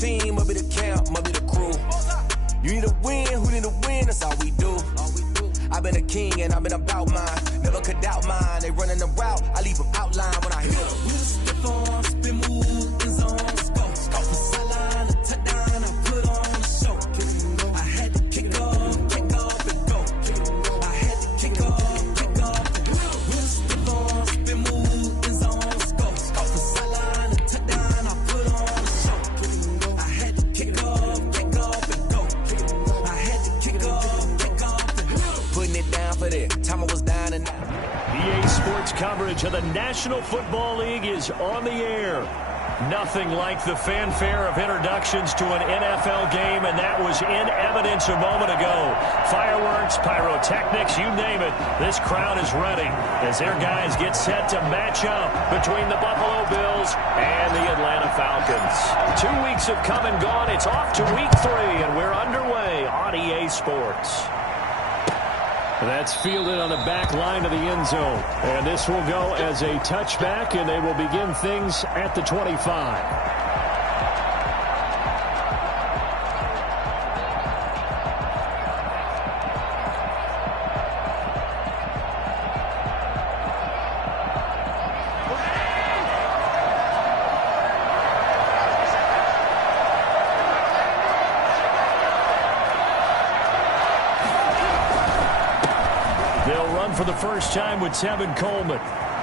team, must be the camp, must be the crew. You need a win, who need a win, that's all we do. I've been a king and I've been about mine. Never could doubt mine. They running the route, I leave them outline when I hit them. We stiff on, spin move, in zone, scope. From sideline to touchdown, I put on a show. I had to kick off and go. I had to kick off and go. We stiff on, spin move, in zone, scope. From sideline to touchdown, I put on a show. I had to kick off and go. I had to kick off and go. Putting it down for that. Time I was down and out. EA Sports coverage of the National Football League is on the air. Nothing like the fanfare of introductions to an NFL game, and that was in evidence a moment ago. Fireworks, pyrotechnics, you name it. This crowd is ready as their guys get set to match up between the Buffalo Bills and the Atlanta Falcons. 2 weeks have come and gone. It's off to week 3, and we're underway on EA Sports. That's fielded on the back line of the end zone. And this will go as a touchback, and they will begin things at the 25. For the first time with Tevin Coleman.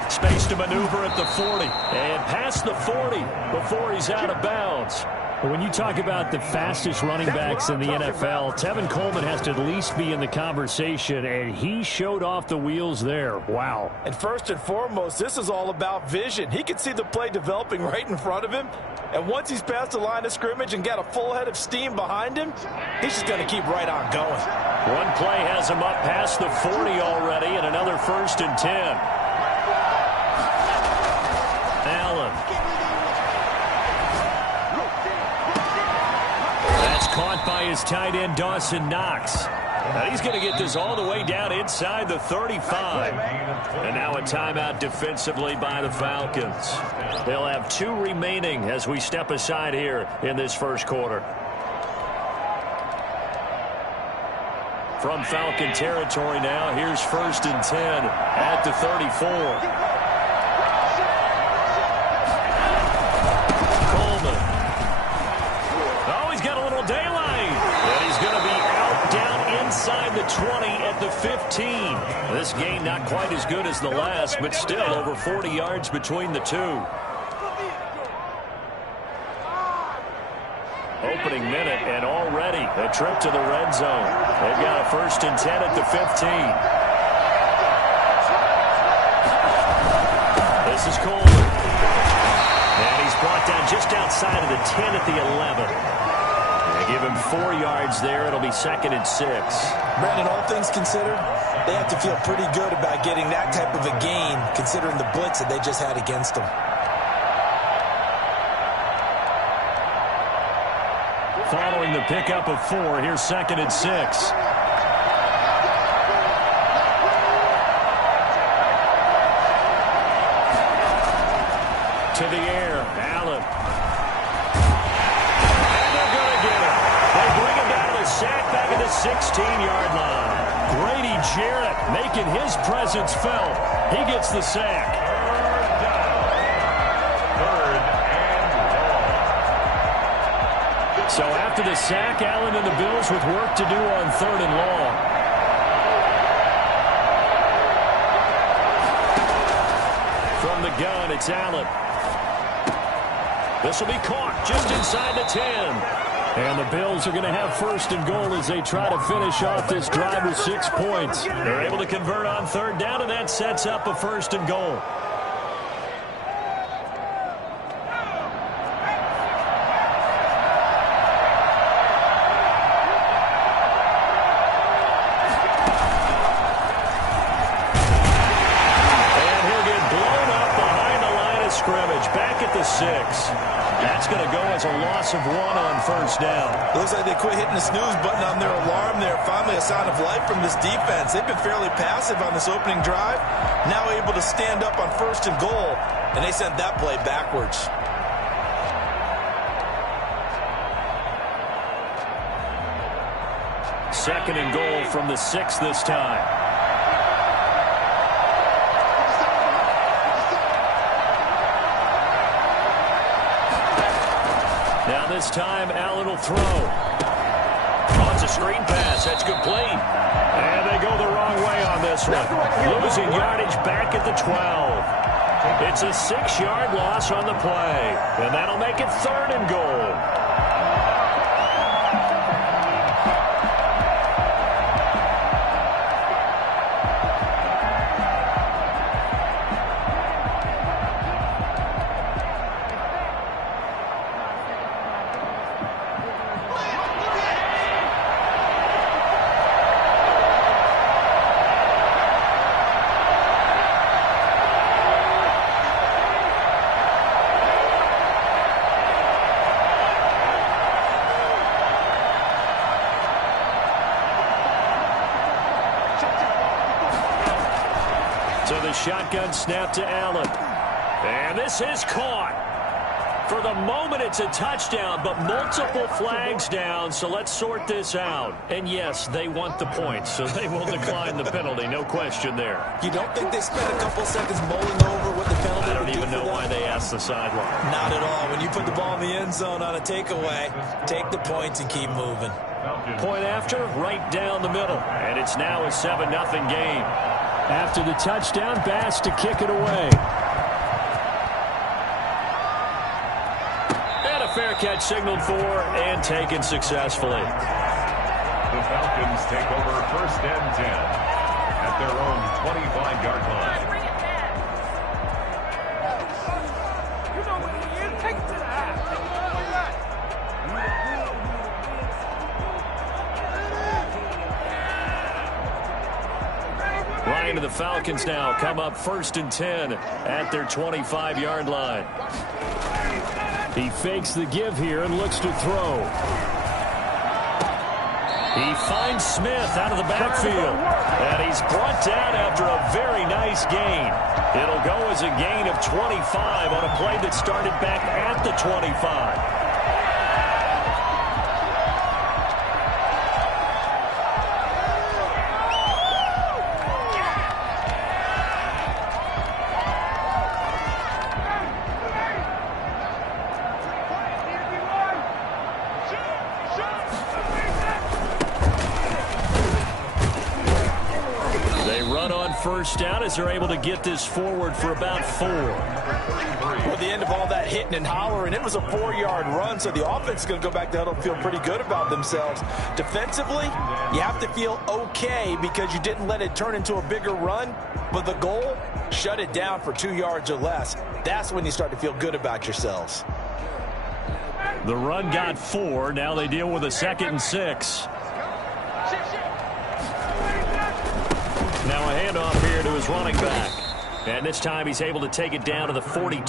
Space to maneuver at the 40. And past the 40 before he's out of bounds. When you talk about the fastest running backs in the NFL, Tevin Coleman has to at least be in the conversation, and he showed off the wheels there. Wow. And first and foremost, this is all about vision. He can see the play developing right in front of him. And once he's past the line of scrimmage and got a full head of steam behind him, he's just going to keep right on going. One play has him up past the 40 already, and another 1st and 10. Allen. That's caught by his tight end, Dawson Knox. Now he's going to get this all the way down inside the 35. And now a timeout defensively by the Falcons. They'll have 2 remaining as we step aside here in this first quarter. From Falcon territory now, here's 1st and 10 at the 34. Coleman. Oh, he's got a little daylight. And he's going to be out down inside the 20 at the 15. This game not quite as good as the last, but still over 40 yards between the two. Opening minute, and already a trip to the red zone. They've got a 1st and 10 at the 15. This is Coleman. And he's brought down just outside of the 10 at the 11. They give him 4 yards there. It'll be 2nd and 6. Brandon, all things considered, they have to feel pretty good about getting that type of a gain, considering the blitz that they just had against them. Following the pickup of 4, here's 2nd and 6. To the air, Allen. And they're going to get him. They bring him down to the sack back at the 16-yard line. Grady Jarrett making his presence felt. He gets the sack. So after the sack, Allen and the Bills with work to do on 3rd and long. From the gun, it's Allen. This will be caught just inside the 10. And the Bills are going to have 1st and goal as they try to finish off this drive with 6 points. They're able to convert on 3rd down, and that sets up a 1st and goal. Back at the 6. That's going to go as a loss of 1 on 1st down. Looks like they quit hitting the snooze button on their alarm there. Finally a sign of life from this defense. They've been fairly passive on this opening drive. Now able to stand up on 1st and goal. And they sent that play backwards. second and goal from the 6 this time. Now this time, Allen will throw. Oh, it's a screen pass. That's complete. And they go the wrong way on this one. Losing yardage back at the 12. It's a 6-yard loss on the play. And that'll make it 3rd and goal. So the shotgun snap to Allen. And this is caught. For the moment, it's a touchdown, but multiple flags down, so let's sort this out. And yes, they want the points, so they will decline the penalty, no question there. You don't think they spent a couple seconds mulling over what the penalty I don't would even do know for why them? they asked the sideline. Not at all. When you put the ball in the end zone on a takeaway, take the points and keep moving. Point after, right down the middle. And it's now a 7-0 game. After the touchdown, Bass to kick it away. And a fair catch signaled for and taken successfully. The Falcons take over 1st and 10 at their own 25-yard line. Ryan and the Falcons now come up 1st and 10 at their 25-yard line. He fakes the give here and looks to throw. He finds Smith out of the backfield. And he's brought down after a very nice gain. It'll go as a gain of 25 on a play that started back at the 25. First down as they're able to get this forward for about 4. Well, the end of all that hitting and hollering, it was a 4-yard run, so the offense is going to go back to huddle and feel pretty good about themselves. Defensively, you have to feel okay because you didn't let it turn into a bigger run, but the goal, shut it down for 2 yards or less. That's when you start to feel good about yourselves. The run got 4. Now they deal with a 2nd and 6. Now a handoff here to his running back. And this time he's able to take it down to the 42.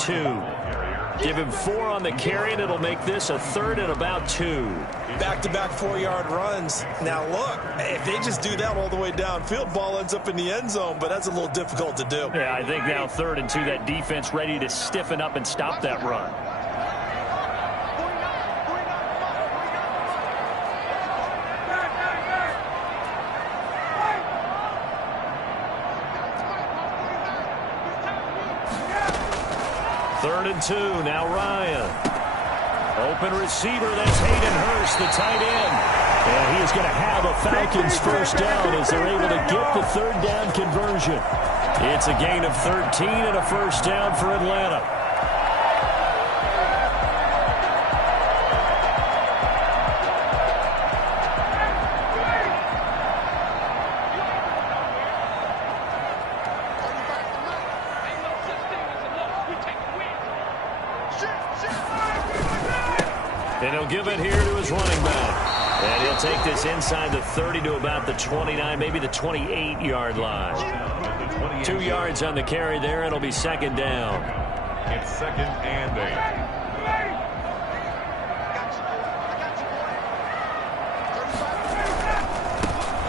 Give him 4 on the carry, and it'll make this a 3rd and about 2. Back-to-back 4-yard runs. Now, look, if they just do that all the way downfield, ball ends up in the end zone, but that's a little difficult to do. Yeah, I think now 3rd and 2, that defense ready to stiffen up and stop that run. Third and 2, now Ryan. Open receiver, that's Hayden Hurst, the tight end. And he is going to have a Falcons first down as they're able to get the 3rd down conversion. It's a gain of 13 and a first down for Atlanta. And he'll give it here to his running back. And he'll take this inside the 30 to about the 29, maybe the 28-yard line. 2 yards on the carry there, and it'll be 2nd down. It's 2nd and 8.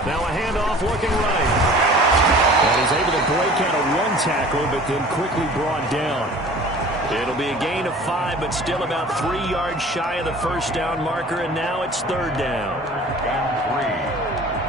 Now a handoff looking right. And he's able to break out a run tackle, but then quickly brought down. It'll be a gain of 5, but still about 3 yards shy of the first down marker, and now it's 3rd down. And 3.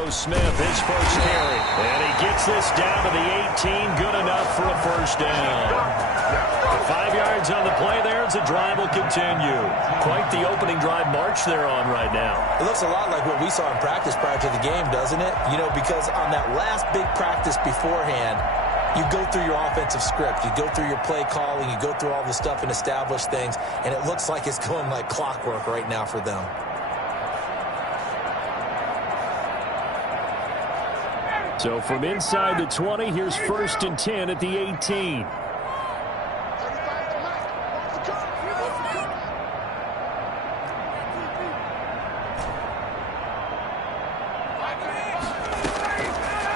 Ito Smith, his first carry. And he gets this down to the 18, good enough for a first down. 5 yards on the play there as the drive will continue. Quite the opening drive march they're on right now. It looks a lot like what we saw in practice prior to the game, doesn't it? You know, because on that last big practice beforehand, you go through your offensive script, you go through your play calling, you go through all the stuff and establish things, and it looks like it's going like clockwork right now for them. So from inside the 20, here's 1st and 10 at the 18.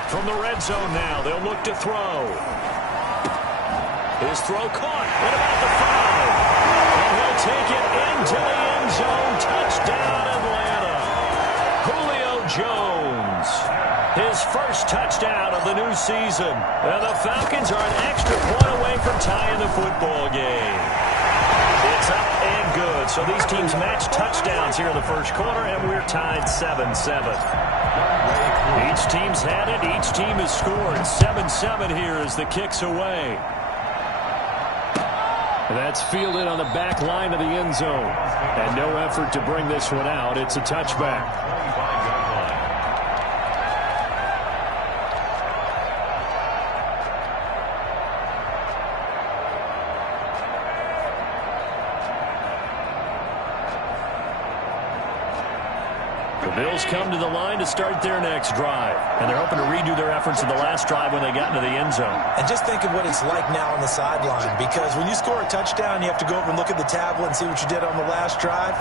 From the red zone now, they'll look to throw. His throw caught. What about the 5? And he'll take it into the end zone. Touchdown, Atlanta. Julio Jones. His first touchdown of the new season. And the Falcons are an extra point away from tying the football game. It's up and good. So these teams match touchdowns here in the first quarter, and we're tied 7-7. Each team's had it. Each team has scored. 7-7 here as the kick's away. That's fielded on the back line of the end zone. And no effort to bring this one out. It's a touchback. Bills come to the line to start their next drive. And they're hoping to redo their efforts in the last drive when they got into the end zone. And just think of what it's like now on the sideline. Because when you score a touchdown, you have to go over and look at the tablet and see what you did on the last drive.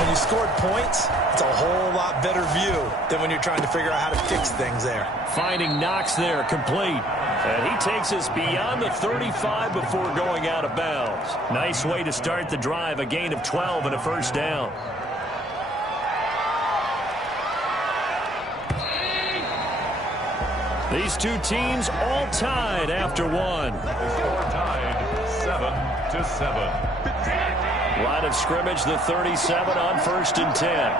When you scored points, it's a whole lot better view than when you're trying to figure out how to fix things there. Finding Knox there, complete. And he takes us beyond the 35 before going out of bounds. Nice way to start the drive, a gain of 12 and a first down. These two teams all tied after one. The score tied 7-7. Line of scrimmage, the 37 on 1st and 10.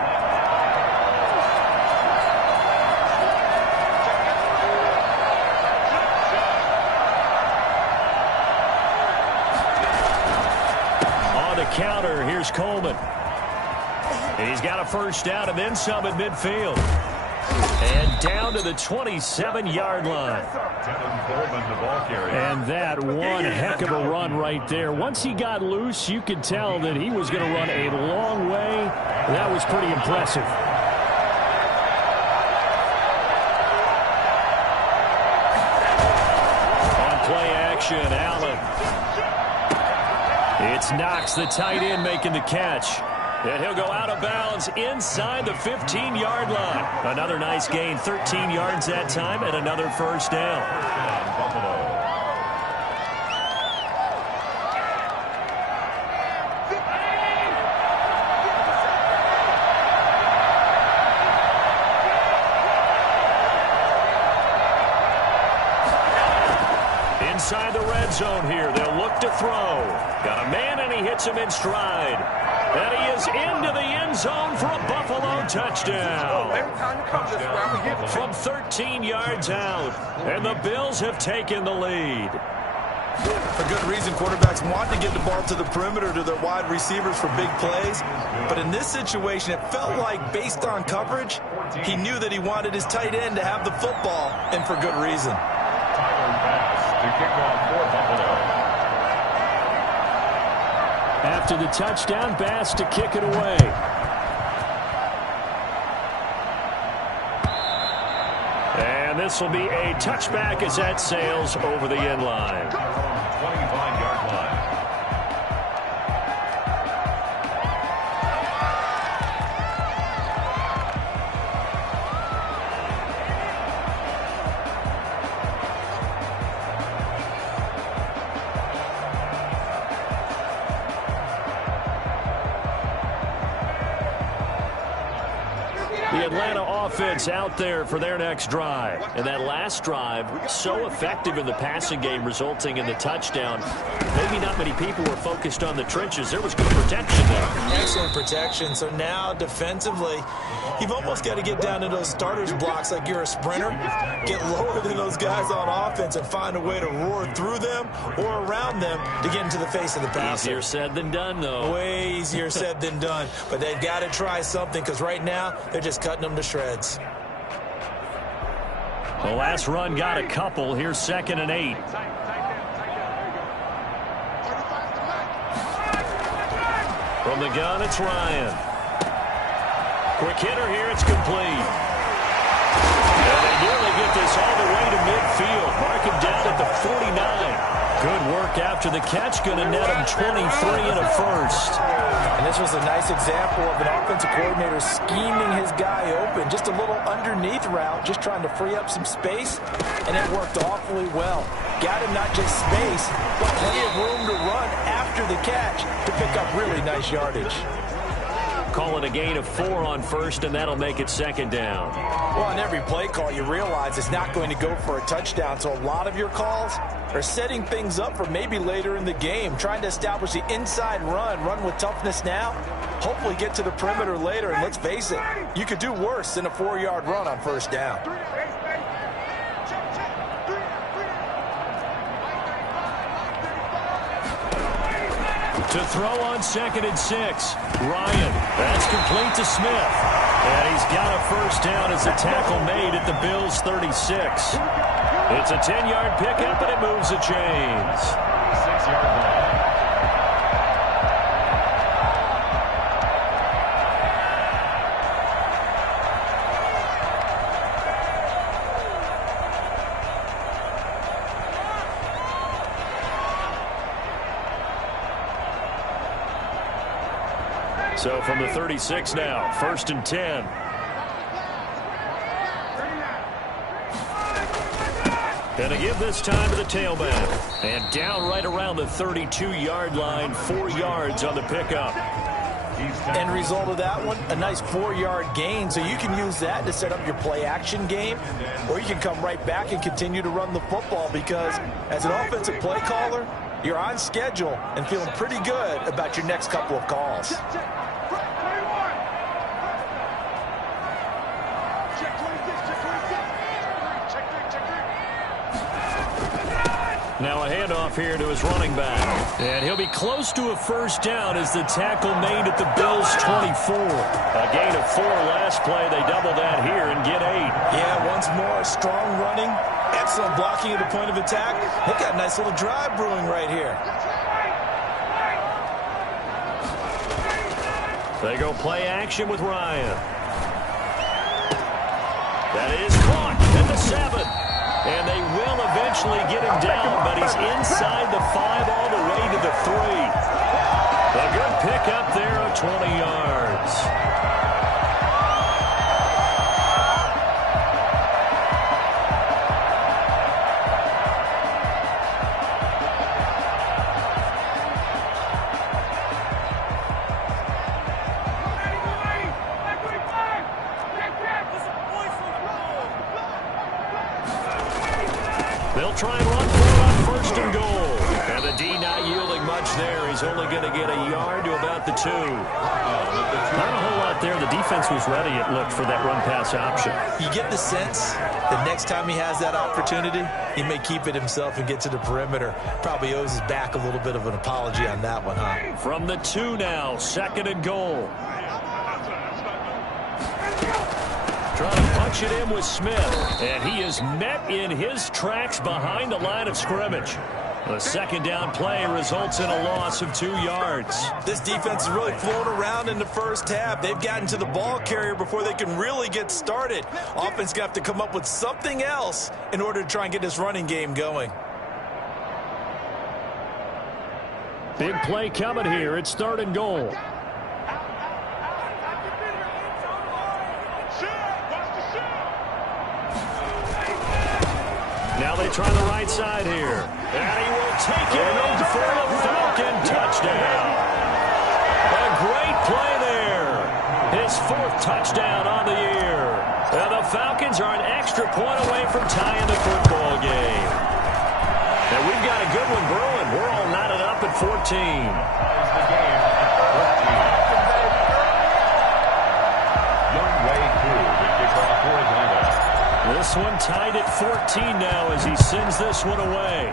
On the counter, here's Coleman. And he's got a first down and then some at midfield. And down to the 27-yard line. And that one heck of a run right there. Once he got loose, you could tell that he was going to run a long way. That was pretty impressive. On play action, Allen. It's Knox, the tight end, making the catch. And he'll go out of bounds inside the 15-yard line. Another nice gain, 13 yards that time, and another first down. Inside the red zone here, they'll look to throw. Got a man, and he hits him in stride. And he is into the end zone for a Buffalo touchdown. From 13 yards out. And the Bills have taken the lead. For good reason, quarterbacks want to get the ball to the perimeter to their wide receivers for big plays. But in this situation, it felt like, based on coverage, he knew that he wanted his tight end to have the football, and for good reason. Tyler Bass to kick off for Buffalo. After the touchdown, Bass to kick it away. And this will be a touchback as that sails over the end line. 25-yard line. The the Atlanta offense out there for their next drive. And that last drive, so effective in the passing game, resulting in the touchdown. Maybe not many people were focused on the trenches. There was good protection there. Excellent protection. So now, defensively, you've almost got to get down to those starters blocks like you're a sprinter. Get lower than those guys on offense and find a way to roar through them or around them to get into the face of the passer. Easier said than done, though. Way easier said than done. But they've got to try something because right now they're just cutting them to shreds. The last run got a couple. Here's 2nd and 8. From the gun, it's Ryan. Quick hitter here. It's complete. And they nearly get this all the way to midfield. Mark him down at the 49. Good work after the catch. Going to net him 23 and a first. And this was a nice example of an offensive coordinator scheming his guy open. Just a little underneath route, just trying to free up some space, and it worked awfully well. Got him not just space, but plenty of room to run after the catch to pick up really nice yardage. Call it a gain of 4 on first, and that'll make it 2nd down. Well, on every play call, you realize it's not going to go for a touchdown, so a lot of your calls are setting things up for maybe later in the game, trying to establish the inside run with toughness now, hopefully get to the perimeter later, and let's face it, you could do worse than a 4-yard run on first down. To throw on 2nd and 6. Ryan. That's complete to Smith. And he's got a first down as a tackle made at the Bills' 36. It's a 10-yard pickup, and it moves the chains. 6-yard line. So from the 36 now, 1st and 10. Gonna give this time to the tailback. And down right around the 32-yard line, 4 yards on the pickup. End result of that one, a nice 4-yard gain. So you can use that to set up your play-action game, or you can come right back and continue to run the football because as an offensive play caller, you're on schedule and feeling pretty good about your next couple of calls. Now a handoff here to his running back. And he'll be close to a first down as the tackle made at the Bills' 24. A gain of 4 last play. They double that here and get 8. Yeah, once more, strong running, excellent blocking at the point of attack. They've got a nice little drive brewing right here. They go play action with Ryan. That is caught at the 7. And they will eventually get him down, but he's inside the 5 all the way to the 3. A good pickup there of 20 yards. They'll try and run for it on 1st and goal. And the D not yielding much there. He's only going to get a yard to about the 2. Not a whole lot there. The defense was ready, it looked, for that run-pass option. You get the sense that next time he has that opportunity, he may keep it himself and get to the perimeter. Probably owes his back a little bit of an apology on that one, huh? From the 2 now, 2nd and goal. Trying to punch it in with Smith. And he is met in his tracks behind the line of scrimmage. The 2nd down play results in a loss of 2 yards. This defense is really flown around in the first half. They've gotten to the ball carrier before they can really get started. Offense got to come up with something else in order to try and get this running game going. Big play coming here. It's 3rd and goal. Now they try the right side here. And he will take it in for a Falcon touchdown. A great play there. His 4th touchdown on the year. And the Falcons are an extra point away from tying the football game. And we've got a good one brewing. We're all knotted up at 14. Ties the game at 14. Young Way Koo, the kickoff for Atlanta. This one tied at 14 now as he sends this one away.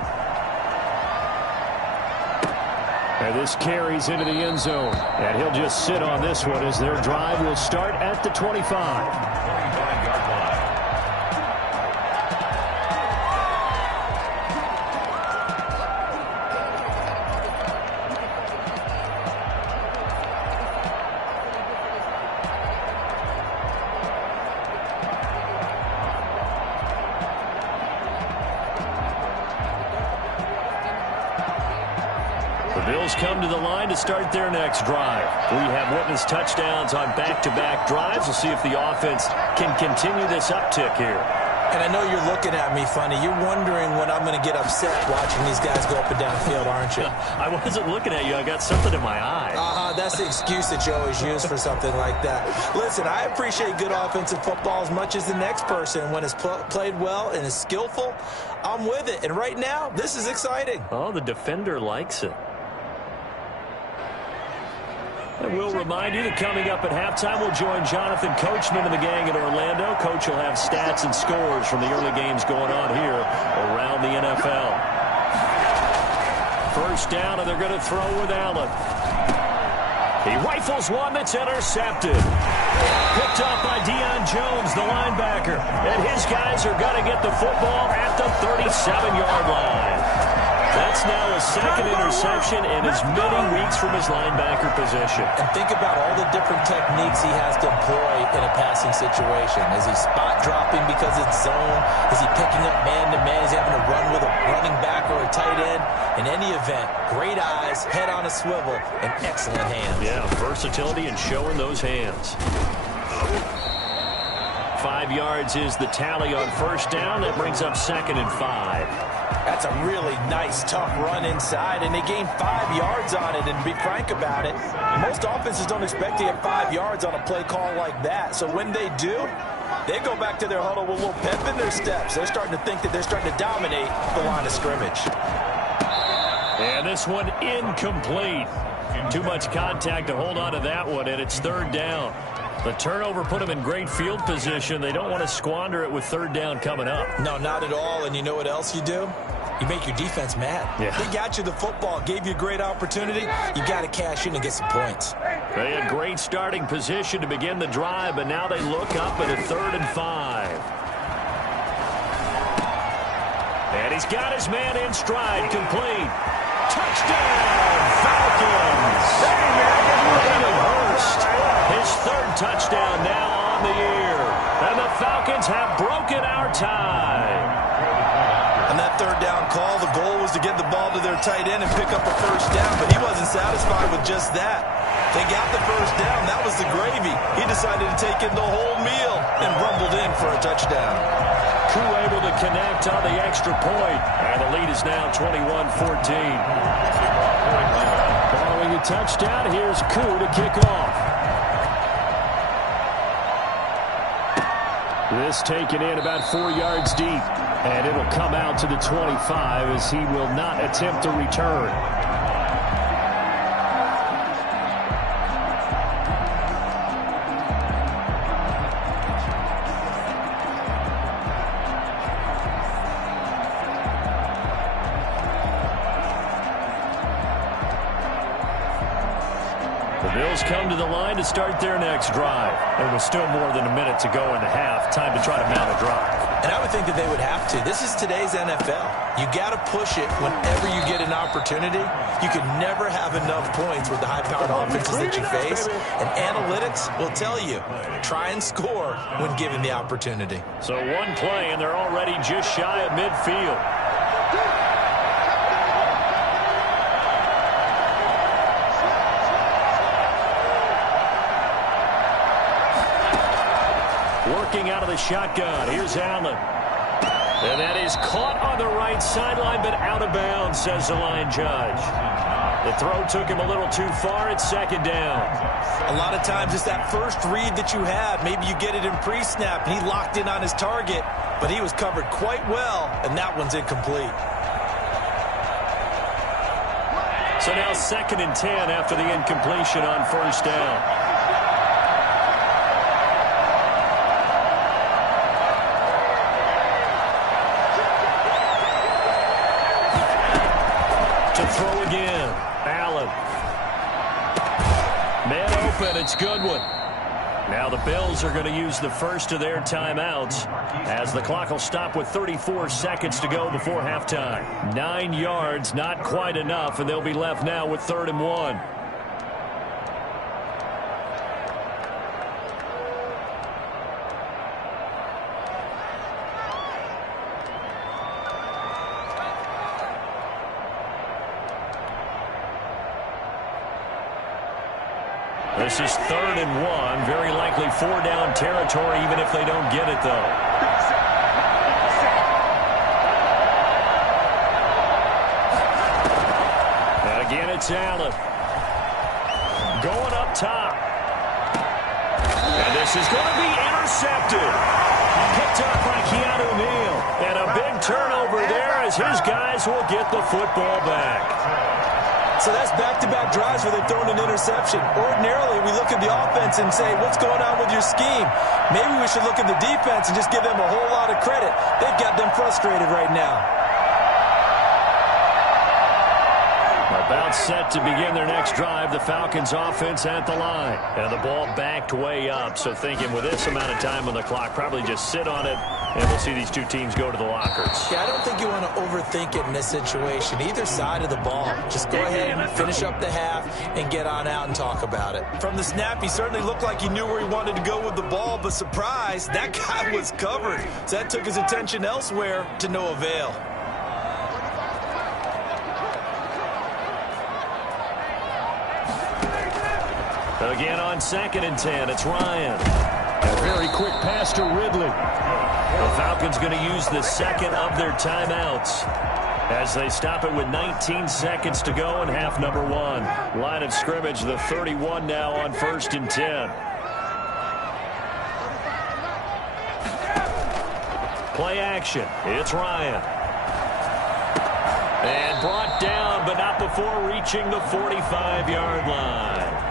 And this carries into the end zone. And he'll just sit on this one as their drive will start at the 25. 25-yard line. Bills come to the line to start their next drive. We have witnessed touchdowns on back-to-back drives. We'll see if the offense can continue this uptick here. And I know you're looking at me funny. You're wondering when I'm going to get upset watching these guys go up and down field, aren't you? I wasn't looking at you. I got something in my eye. That's the excuse that you always use for something like that. Listen, I appreciate good offensive football as much as the next person. When it's played well and is skillful, I'm with it. And right now, this is exciting. Oh, the defender likes it. And we'll remind you that coming up at halftime, we'll join Jonathan Coachman and the gang in Orlando. Coach will have stats and scores from the early games going on here around the NFL. First down, and they're going to throw with Allen. He rifles one that's intercepted. Picked up by Deion Jones, the linebacker. And his guys are going to get the football at the 37-yard line. That's now his 2nd interception in as many weeks from his linebacker position. And think about all the different techniques he has to employ in a passing situation. Is he spot dropping because it's zone? Is he picking up man-to-man? Is he having to run with a running back or a tight end? In any event, great eyes, head on a swivel, and excellent hands. Yeah, versatility and showing those hands. 5 yards is the tally on first down. That brings up 2nd and 5. That's a really nice, tough run inside, and they gained 5 yards on it. And to be frank about it, most offenses don't expect to get 5 yards on a play call like that. So when they do, they go back to their huddle with a little pep in their steps. They're starting to think that they're starting to dominate the line of scrimmage. And this one incomplete. Too much contact to hold on to that one, and it's 3rd down. The turnover put them in great field position. They don't want to squander it with 3rd down coming up. No, not at all. And you know what else you do? You make your defense mad. Yeah. They got you the football, gave you a great opportunity. You got to cash in and get some points. They had great starting position to begin the drive, but now they look up at a 3rd and 5. And he's got his man in stride, complete. Touchdown, Falcons! Hayden Hurst, his 3rd touchdown now on the year. And the Falcons have broken our tie. On that 3rd down call, the goal was to get the ball to their tight end and pick up a first down, but he wasn't satisfied with just that. They got the first down. That was the gravy. He decided to take in the whole meal and rumbled in for a touchdown. Koo able to connect on the extra point, and the lead is now 21-14. Following a touchdown, here's Koo to kick off. This taken in about 4 yards deep, and it'll come out to the 25 as he will not attempt to return. The Bills come to the line to start their next drive. There was still more than a minute to go in the half. Time to try to mount a drive. And I would think that they would have to. This is today's NFL. You got to push it whenever you get an opportunity. You can never have enough points with the high-powered offenses that you face. And analytics will tell you, try and score when given the opportunity. So one play, and they're already just shy of midfield. Working out of the shotgun. Here's Allen. And that is caught on the right sideline, but out of bounds, says the line judge. The throw took him a little too far. It's second down. A lot of times it's that first read that you have. Maybe you get it in pre-snap, and he locked in on his target, but he was covered quite well, and that one's incomplete. So now 2nd and 10 after the incompletion on first down. To throw again. Allen. Man open. It's Goodwin. Now the Bills are going to use the first of their timeouts as the clock will stop with 34 seconds to go before halftime. 9 yards, not quite enough, and they'll be left now with 3rd and 1. This is 3rd and 1. Very likely 4-down territory, even if they don't get it, though. Again, it's Allen. Going up top. And this is going to be intercepted. Picked up by Keanu Neal. And a big turnover there as his guys will get the football back. So that's back-to-back drives where they've thrown an interception. Ordinarily, we look at the offense and say, what's going on with your scheme? Maybe we should look at the defense and just give them a whole lot of credit. They've got them frustrated right now. About set to begin their next drive, the Falcons offense at the line. And the ball backed way up, so thinking with this amount of time on the clock, probably just sit on it, and we'll see these two teams go to the lockers. Yeah, I don't think you want to overthink it in this situation. Either side of the ball. Just go ahead and finish up the half and get on out and talk about it. From the snap, he certainly looked like he knew where he wanted to go with the ball, but surprise, that guy was covered. So that took his attention elsewhere to no avail. Again on 2nd and 10, it's Ryan. A very quick pass to Ridley. The Falcons going to use the 2nd of their timeouts as they stop it with 19 seconds to go in half number 1. Line of scrimmage, the 31 now on 1st and 10. Play action. It's Ryan. And brought down, but not before reaching the 45-yard line.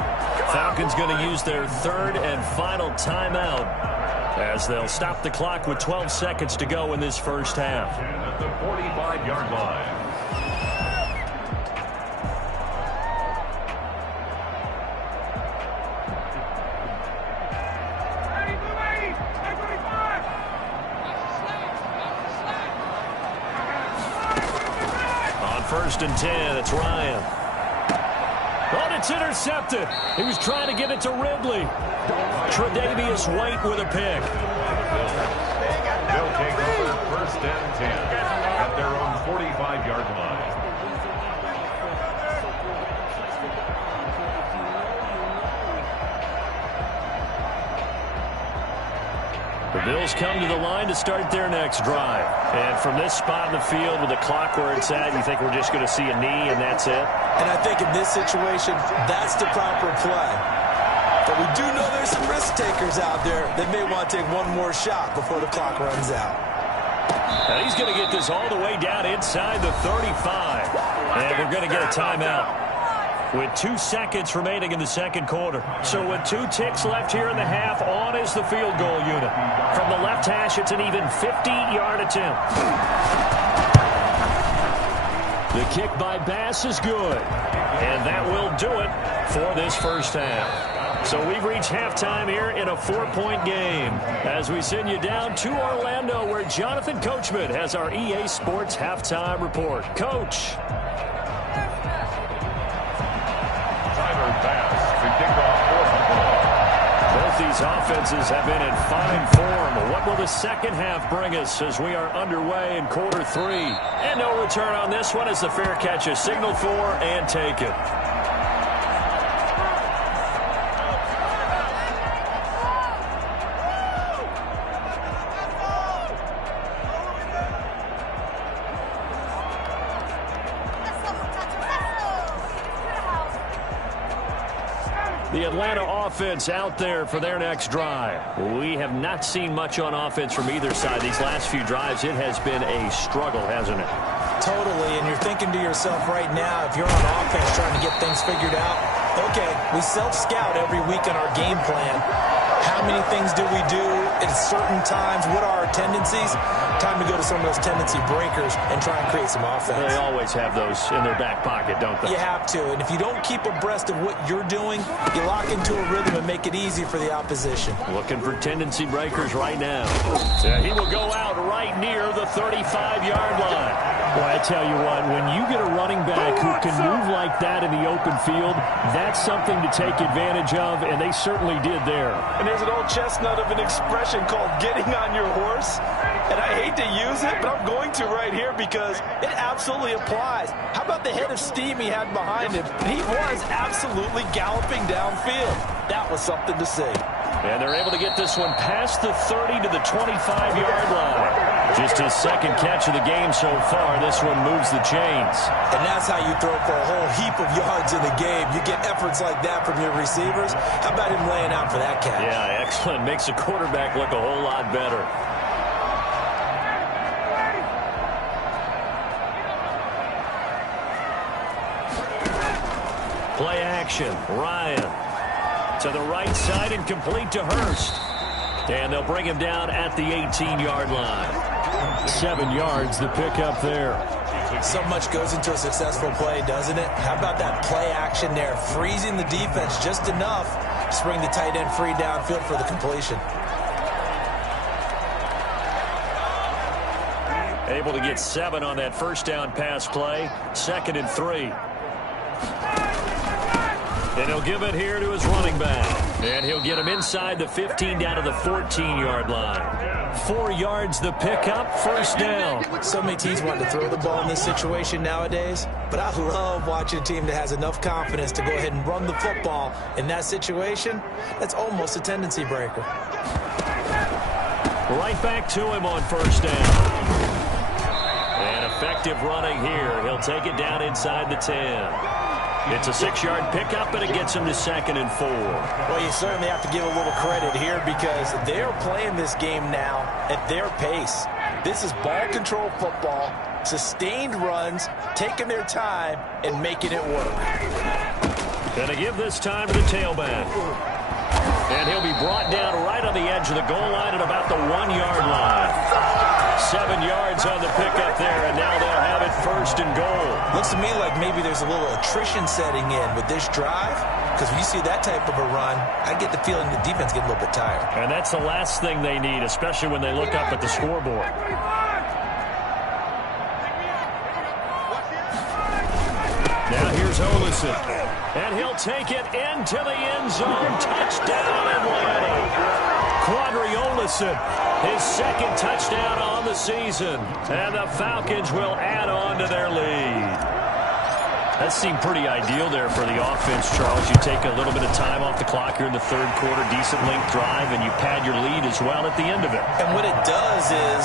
Falcons going to use their 3rd and final timeout as they'll stop the clock with 12 seconds to go in this first half. And at the 45-yard line. On 1st and 10, it's Ryan. Oh, it's intercepted. He was trying to get it to Ridley. Tre'Davious White with a pick. They'll take over 1st and 10 at their own 45-yard line. The Bills come to the line to start their next drive. And from this spot in the field with the clock where it's at, you think we're just going to see a knee and that's it? And I think in this situation, that's the proper play. But we do know there's some risk takers out there that may want to take one more shot before the clock runs out. Now he's going to get this all the way down inside the 35. And we're going to get a timeout with 2 seconds remaining in the 2nd quarter. So with 2 ticks left here in the half, on is the field goal unit. From the left hash, it's an even 50-yard attempt. The kick by Bass is good. And that will do it for this first half. So we've reached halftime here in a 4-point game as we send you down to Orlando where Jonathan Coachman has our EA Sports halftime report. Coach. Both these offenses have been in fine form. What will the second half bring us as we are underway in quarter 3? And no return on this one as the fair catch is signaled for and taken. The Atlanta offense out there for their next drive. We have not seen much on offense from either side. These last few drives, it has been a struggle, hasn't it? Totally, and you're thinking to yourself right now, if you're on offense trying to get things figured out, okay, we self-scout every week on our game plan. How many things do we do at certain times? What are our tendencies? Time to go to some of those tendency breakers and try and create some offense. They always have those in their back pocket, don't they? You have to, and if you don't keep abreast of what you're doing, you lock into a rhythm and make it easy for the opposition. Looking for tendency breakers right now. He will go out right near the 35-yard line. Well, I tell you what, when you get a running back who can move like that in the open field, that's something to take advantage of, and they certainly did there. And there's an old chestnut of an expression called getting on your horse. And I hate to use it, but I'm going to right here because it absolutely applies. How about the head of steam he had behind him? He was absolutely galloping downfield. That was something to see. And they're able to get this one past the 30 to the 25-yard line. Just his second catch of the game so far. This one moves the chains. And that's how you throw for a whole heap of yards in the game. You get efforts like that from your receivers. How about him laying out for that catch? Yeah, excellent. Makes the quarterback look a whole lot better. Play action. Ryan to the right side and complete to Hurst. And they'll bring him down at the 18-yard line. 7 yards, the pickup there. So much goes into a successful play, doesn't it? How about that play action there? Freezing the defense just enough to bring the tight end free downfield for the completion. Able to get 7 on that first down pass play. 2nd and 3. And he'll give it here to his running back. And he'll get him inside the 15 down to the 14-yard line. 4 yards the pickup, first down. So many teams want to throw the ball in this situation nowadays, but I love watching a team that has enough confidence to go ahead and run the football in that situation. That's almost a tendency breaker. Right back to him on first down. And effective running here. He'll take it down inside the 10. It's a 6-yard pickup, and it gets him to 2nd and 4. Well, you certainly have to give a little credit here because they're playing this game now at their pace. This is ball control football, sustained runs, taking their time, and making it work. Gonna give this time to the tailback. And he'll be brought down right on the edge of the goal line at about the 1-yard line. 7 yards on the pickup there, and now they'll have it 1st and goal. Looks to me like maybe there's a little attrition setting in with this drive, because when you see that type of a run, I get the feeling the defense getting a little bit tired. And that's the last thing they need, especially when they look up at the scoreboard. Now here's Olison, and he'll take it into the end zone. Touchdown, Atlanta. Quadri Olison, his 2nd touchdown on the season. And the Falcons will add on to their lead. That seemed pretty ideal there for the offense, Charles. You take a little bit of time off the clock here in the 3rd quarter, decent length drive, and you pad your lead as well at the end of it. And what it does is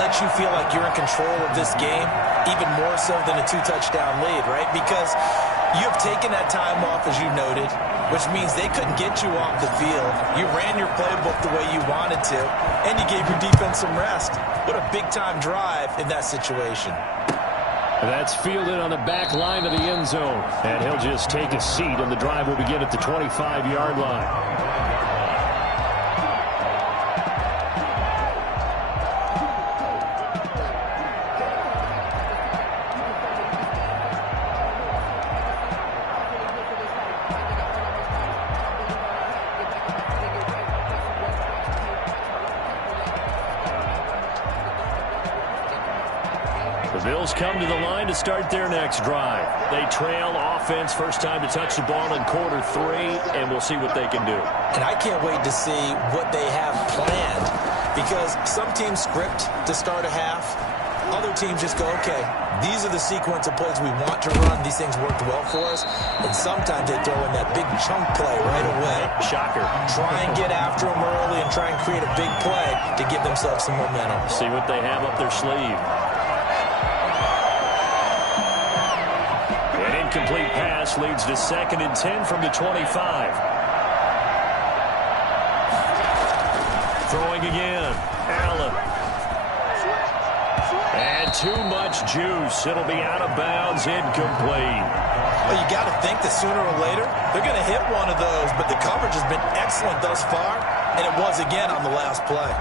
let you feel like you're in control of this game, even more so than a 2-touchdown lead, right? Because you have taken that time off, as you noted, which means they couldn't get you off the field. You ran your playbook the way you wanted to, and you gave your defense some rest. What a big-time drive in that situation. That's fielded on the back line of the end zone. And he'll just take a seat, and the drive will begin at the 25-yard line. Bills come to the line to start their next drive. They trail offense, first time to touch the ball in quarter 3, and we'll see what they can do. And I can't wait to see what they have planned, because some teams script to start a half. Other teams just go, okay, these are the sequence of plays we want to run. These things worked well for us. And sometimes they throw in that big chunk play right away. Shocker. Try and get after them early and try and create a big play to give themselves some momentum. See what they have up their sleeve. incomplete pass leads to 2nd and 10 from the 25. Throwing again. Allen. And too much juice. It'll be out of bounds, incomplete. Well, you got to think that sooner or later they're going to hit one of those, but the coverage has been excellent thus far, and it was again on the last play.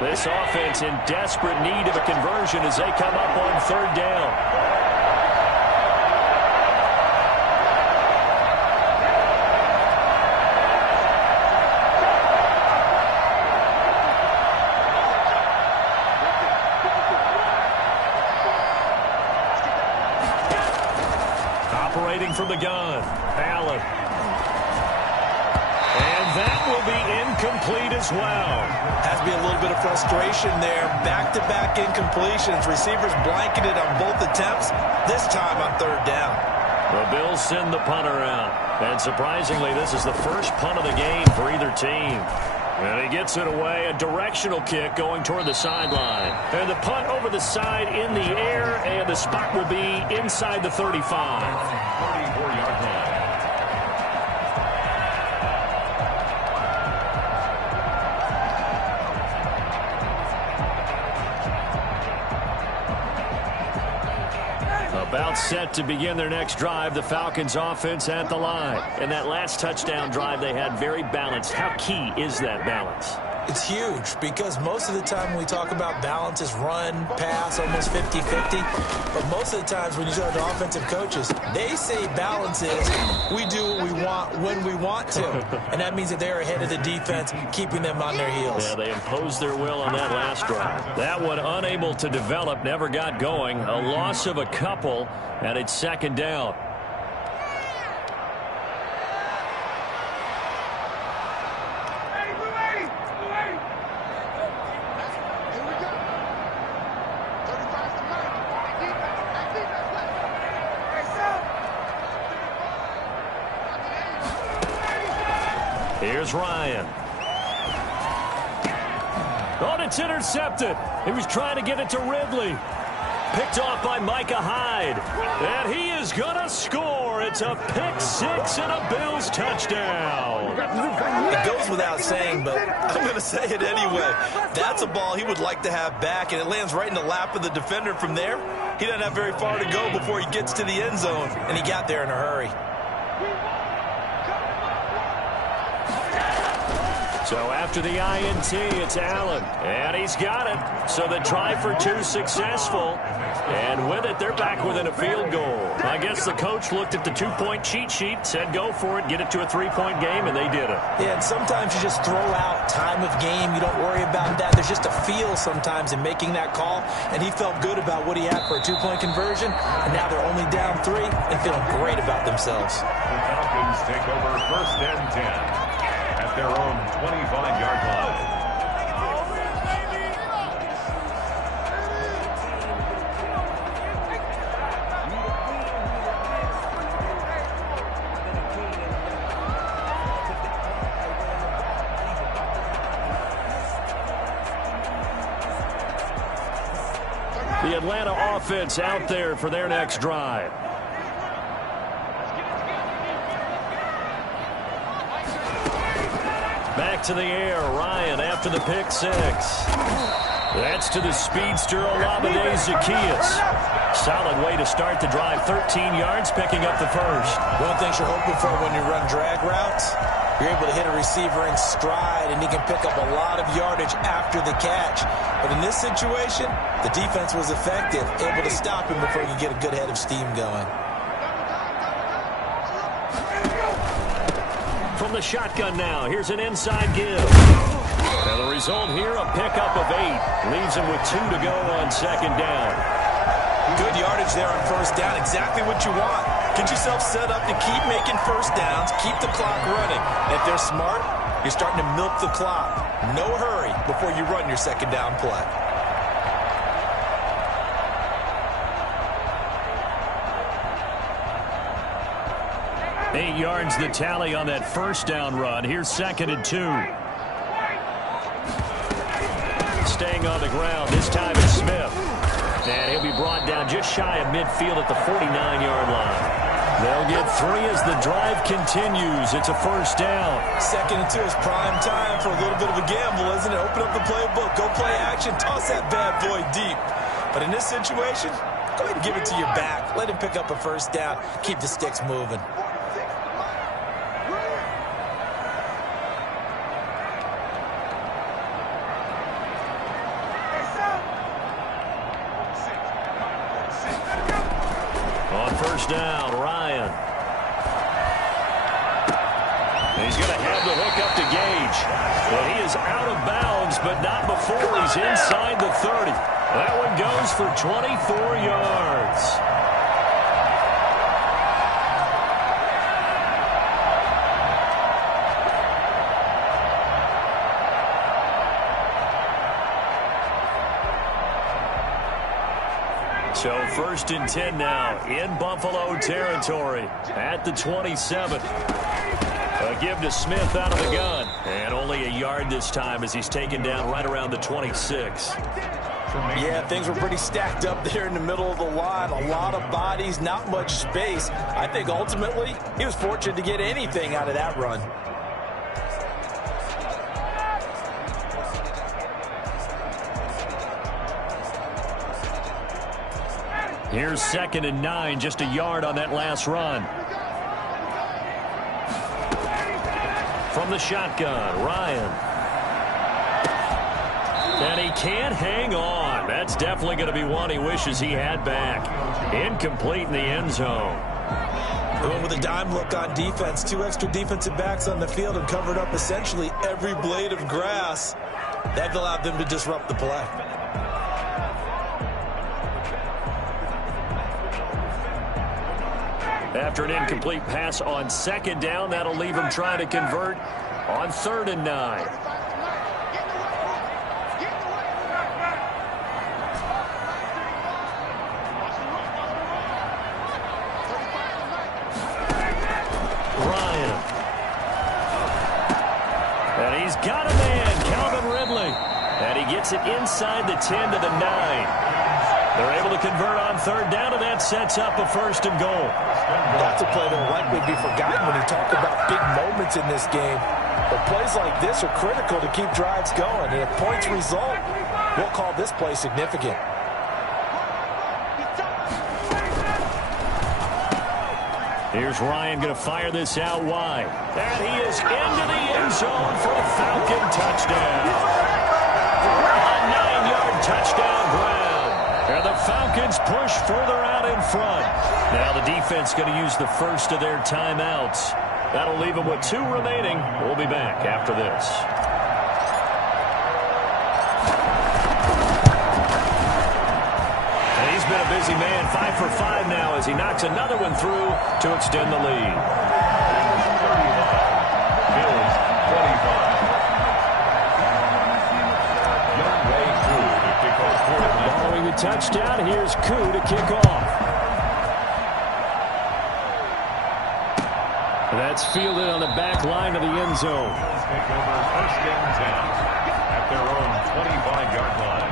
This offense in desperate need of a conversion as they come up on 3rd down. Operating from the gun, Allen. And that will be incomplete as well. Has to be a little bit of frustration there. Back-to-back incompletions. Receivers blanketed on both attempts, this time on 3rd down. The Bills send the punter out. And surprisingly, this is the first punt of the game for either team. And he gets it away, a directional kick going toward the sideline. And the punt over the side in the air, and the spot will be inside the 35. 34-yard line. About set to begin their next drive, the Falcons offense at the line. And that last touchdown drive they had very balanced. How key is that balance? It's huge because most of the time when we talk about balance is run, pass, almost 50-50. But most of the times when you talk to offensive coaches, they say balance is we do what we want when we want to. And that means that they're ahead of the defense, keeping them on their heels. Yeah, they imposed their will on that last drive. That one unable to develop, never got going. A loss of a couple, and it's 2nd down. Here's Ryan. Oh, it's intercepted. He was trying to get it to Ridley. Picked off by Micah Hyde. And he is going to score. It's a pick 6 and a Bills touchdown. It goes without saying, but I'm going to say it anyway. That's a ball he would like to have back, and it lands right in the lap of the defender from there. He doesn't have very far to go before he gets to the end zone, and he got there in a hurry. So after the INT, it's Allen. And he's got it. So the try for 2 successful. And with it, they're back within a field goal. I guess the coach looked at the 2-point cheat sheet, said go for it, get it to a 3-point game, and they did it. Yeah, and sometimes you just throw out time of game. You don't worry about that. There's just a feel sometimes in making that call. And he felt good about what he had for a 2-point conversion. And now they're only down 3 and feeling great about themselves. The Falcons take over 1st and 10. At their own 25-yard line. The Atlanta offense out there for their next drive. Back to the air, Ryan after the pick 6. That's to the speedster, Olamide Zaccheaus. Solid way to start the drive, 13 yards, picking up the first. One of the things you're hoping for when you run drag routes, you're able to hit a receiver in stride, and he can pick up a lot of yardage after the catch. But in this situation, the defense was effective, able to stop him before he could get a good head of steam going. From the shotgun now, here's an inside give. And the result here, a pickup of 8. Leaves him with 2 to go on 2nd down. Good yardage there on 1st down, exactly what you want. Get yourself set up to keep making 1st downs, keep the clock running. And if they're smart, you're starting to milk the clock. No hurry before you run your 2nd down play. 8 yards the tally on that first down run. Here's 2nd and 2. Staying on the ground. This time it's Smith. And he'll be brought down just shy of midfield at the 49-yard line. They'll get 3 as the drive continues. It's a first down. 2nd and 2 is prime time for a little bit of a gamble, isn't it? Open up the playbook. Go play action. Toss that bad boy deep. But in this situation, go ahead and give it to your back. Let him pick up a first down. Keep the sticks moving. First down, Ryan. He's going to have the hook up to Gage. Well, he is out of bounds, but not before he's inside the 30. That one goes for 24 yards. So 1st and 10 now in Buffalo territory at the 27. A give to Smith out of the gun. And only a yard this time as he's taken down right around the 26. Yeah, things were pretty stacked up there in the middle of the line. A lot of bodies, not much space. I think ultimately he was fortunate to get anything out of that run. Here's 2nd and 9, just a yard on that last run. From the shotgun, Ryan. And he can't hang on. That's definitely going to be one he wishes he had back. Incomplete in the end zone. Going with a dime look on defense. 2 extra defensive backs on the field and covered up essentially every blade of grass. That allowed them to disrupt the play. After an incomplete pass on 2nd down, that'll leave him trying to convert on 3rd and 9. Ryan. And he's got a man, Calvin Ridley. And he gets it inside the 10 to the 9. They're able to convert on 3rd down, and that sets up a 1st and goal. That's a play that will likely be forgotten when you talk about big moments in this game. But plays like this are critical to keep drives going. And if points result, we'll call this play significant. Here's Ryan going to fire this out wide. And he is into the end zone for a Falcon touchdown. A 9-yard touchdown ground. And the Falcons push further out in front. Now the defense going to use the first of their timeouts. That'll leave them with 2 remaining. We'll be back after this. And he's been a busy man, 5 for 5 now as he knocks another one through to extend the lead. Bills 25. Following the touchdown, here's Koo to kick off. That's fielded on the back line of the end zone. Take over 1st and 10 at their own 25-yard line.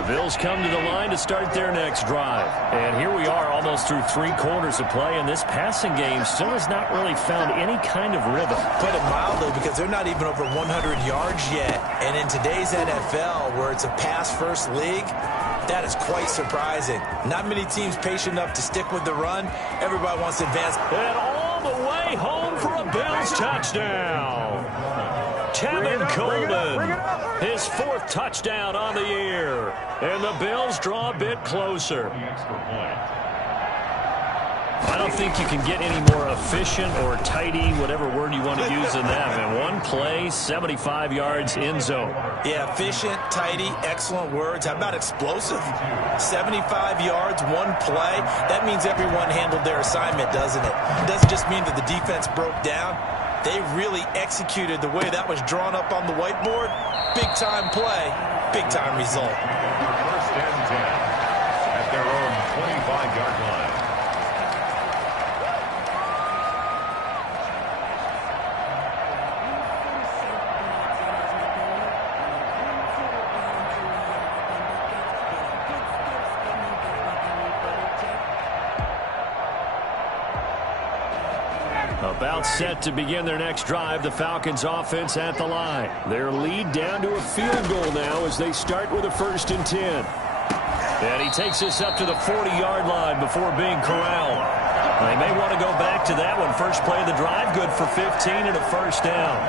The Bills come to the line to start their next drive. And here we are almost through 3 quarters of play, and this passing game still has not really found any kind of rhythm. Put it mildly, because they're not even over 100 yards yet. And in today's NFL, where it's a pass-first league, that is quite surprising. Not many teams patient enough to stick with the run. Everybody wants to advance. And all the way home for a Bills touchdown. Tevin Coleman, his 4th touchdown on the year. And the Bills draw a bit closer. I don't think you can get any more efficient or tidy, whatever word you want to use in that. And 1 play, 75 yards in zone. Yeah, efficient, tidy, excellent words. How about explosive? 75 yards, 1 play. That means everyone handled their assignment, doesn't it? It doesn't just mean that the defense broke down. They really executed the way that was drawn up on the whiteboard. Big-time play, big-time result. First and 10 at their own 25-yard line. About set to begin their next drive, the Falcons offense at the line. Their lead down to a field goal now as they start with a 1st and 10. And he takes this up to the 40-yard line before being corralled. They may want to go back to that one. First play of the drive, good for 15 and a 1st down.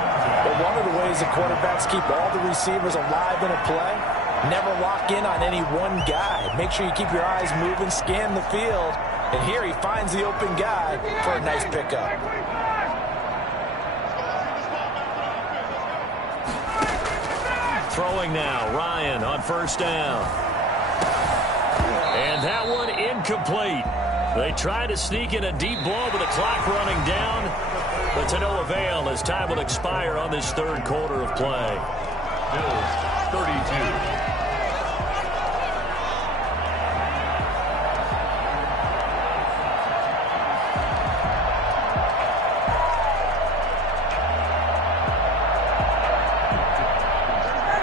But one of the ways the quarterbacks keep all the receivers alive in a play, never lock in on any one guy. Make sure you keep your eyes moving, scan the field. And here he finds the open guy for a nice pickup. Throwing now, Ryan on 1st down. And that one incomplete. They try to sneak in a deep ball with the clock running down, but to no avail as time will expire on this 3rd quarter of play. Bills 32.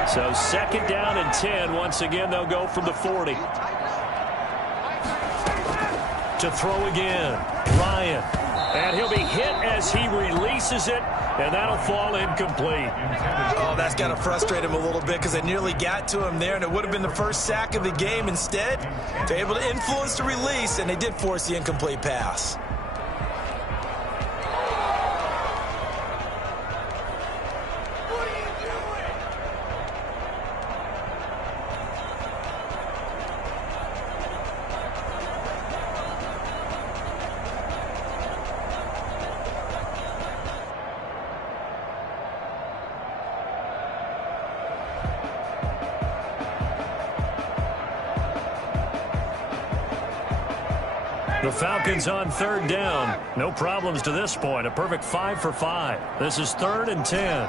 So 2nd down and 10. Once again, they'll go from the 40. To throw again, Ryan. And he'll be hit as he releases it, and that'll fall incomplete. Oh, that's got to frustrate him a little bit because they nearly got to him there, and it would have been the first sack of the game. Instead, they're able to influence the release, and they did force the incomplete pass. The Falcons on 3rd down. No problems to this point. A perfect 5 for 5. This is 3rd and 10.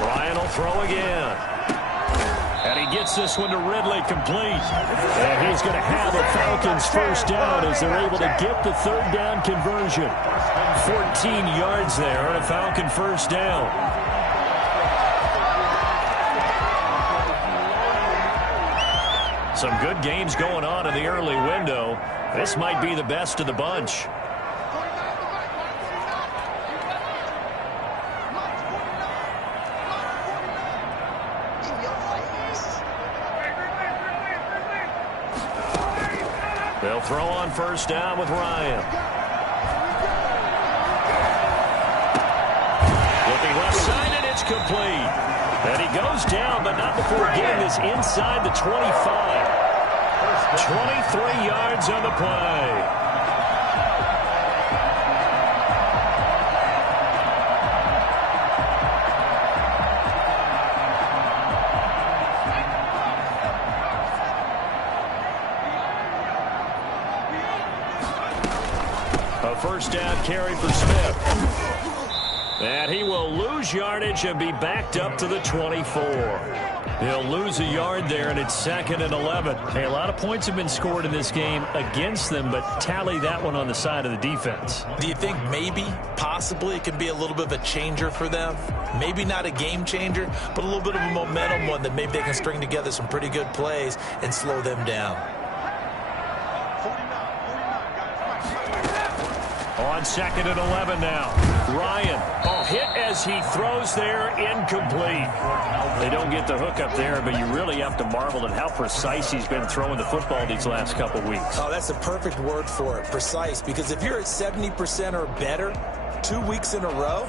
Ryan will throw again. And he gets this one to Ridley complete. And he's going to have a Falcons 1st down as they're able to get the 3rd down conversion. 14 yards there on a Falcon 1st down. Some good games going on in the early window. This might be the best of the bunch. They'll throw on 1st down with Ryan. Looking left side, and it's complete. And he goes down, but not before getting this inside the 25. 23 yards on the play. A 1st down carry for Smith. And he will lose yardage and be backed up to the 24. He'll lose a yard there, and it's 2nd and 11. Hey, a lot of points have been scored in this game against them, but tally that one on the side of the defense. Do you think maybe, possibly, it can be a little bit of a changer for them? Maybe not a game changer, but a little bit of a momentum one that maybe they can string together some pretty good plays and slow them down. On 2nd and 11 now. Ryan, hit as he throws there, incomplete. They don't get the hook up there, but you really have to marvel at how precise he's been throwing the football these last couple weeks. Oh, that's the perfect word for it, precise, because if you're at 70% or better 2 weeks in a row,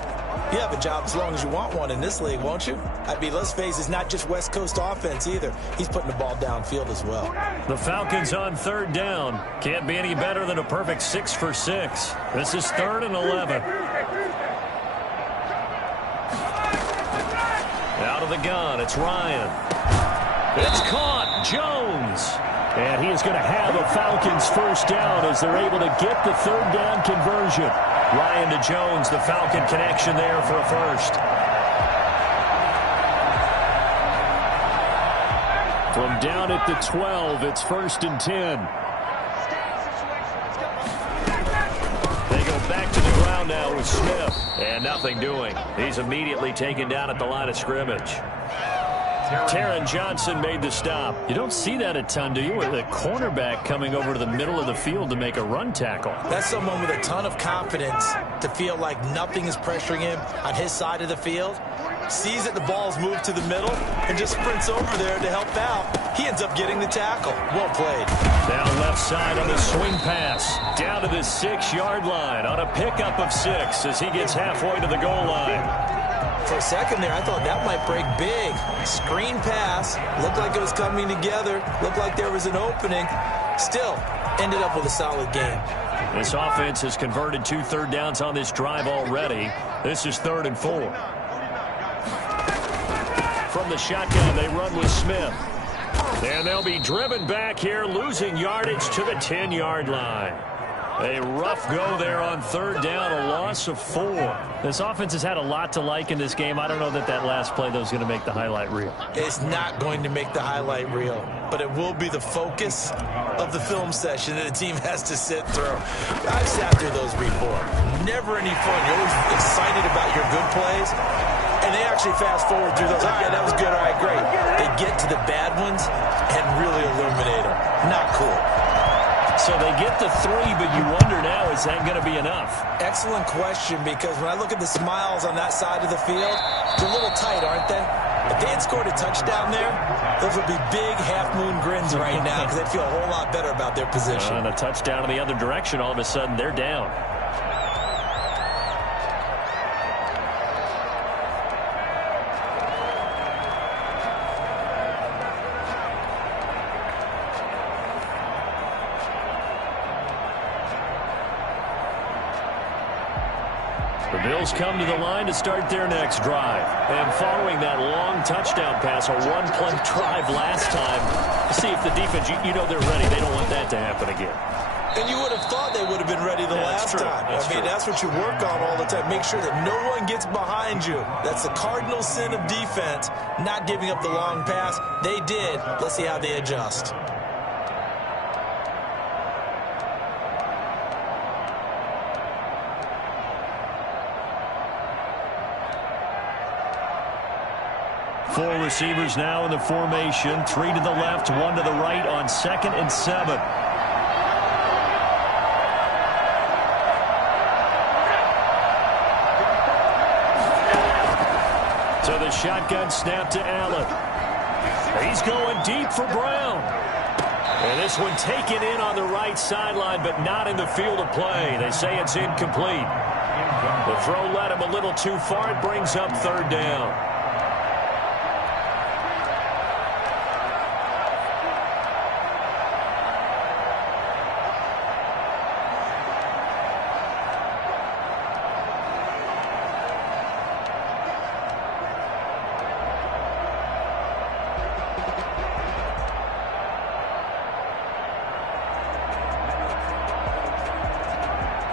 you have a job as long as you want one in this league, won't you? I mean, let's face it, it's not just West Coast offense either. He's putting the ball downfield as well. The Falcons on 3rd down. Can't be any better than a perfect 6 for 6. This is 3rd and 11. Out of the gun, it's Ryan. It's caught, Jones. And he is going to have a Falcons 1st down as they're able to get the 3rd down conversion. Ryan to Jones, the Falcon connection there for a 1st. From down at the 12, it's 1st and 10. They go back to the ground now with Smith. And nothing doing. He's immediately taken down at the line of scrimmage. Taron Johnson made the stop. You don't see that a ton, do you? With a cornerback coming over to the middle of the field to make a run tackle. That's someone with a ton of confidence to feel like nothing is pressuring him on his side of the field. Sees that the ball's moved to the middle and just sprints over there to help out. He ends up getting the tackle. Well played. Down left side on the swing pass. Down to the 6-yard line on a pickup of 6 as he gets halfway to the goal line. For a second there, I thought that might break big. Screen pass. Looked like it was coming together. Looked like there was an opening. Still, ended up with a solid game. This offense has converted 2 third downs on this drive already. This is 3rd and 4. From the shotgun, they run with Smith. And they'll be driven back here, losing yardage to the 10-yard line. A rough go there on 3rd down, a loss of 4. This offense has had a lot to like in this game. I don't know that last play, though, is going to make the highlight reel. It's not going to make the highlight reel, but it will be the focus of the film session that the team has to sit through. I've sat through those before. Never any fun. You're always excited about your good plays, and they actually fast forward through those. All right, that was good. All right, great. They get to the bad ones and really illuminate them. Not cool. So they get the 3, but you wonder now, is that going to be enough? Excellent question, because when I look at the smiles on that side of the field, they're a little tight, aren't they? If they had scored a touchdown there, those would be big half-moon grins right now because they'd feel a whole lot better about their position. And a touchdown in the other direction, all of a sudden, they're down. The Bills come to the line to start their next drive. And following that long touchdown pass, a one-play drive last time, see if the defense, you know they're ready. They don't want that to happen again. And you would have thought they would have been ready the last time. That's what you work on all the time. Make sure that no one gets behind you. That's the cardinal sin of defense, not giving up the long pass. They did. Let's see how they adjust. Four receivers now in the formation. 3 to the left, 1 to the right on 2nd and 7. So the shotgun snap to Allen. He's going deep for Brown. And this one taken in on the right sideline, but not in the field of play. They say it's incomplete. The throw led him a little too far. It brings up 3rd down.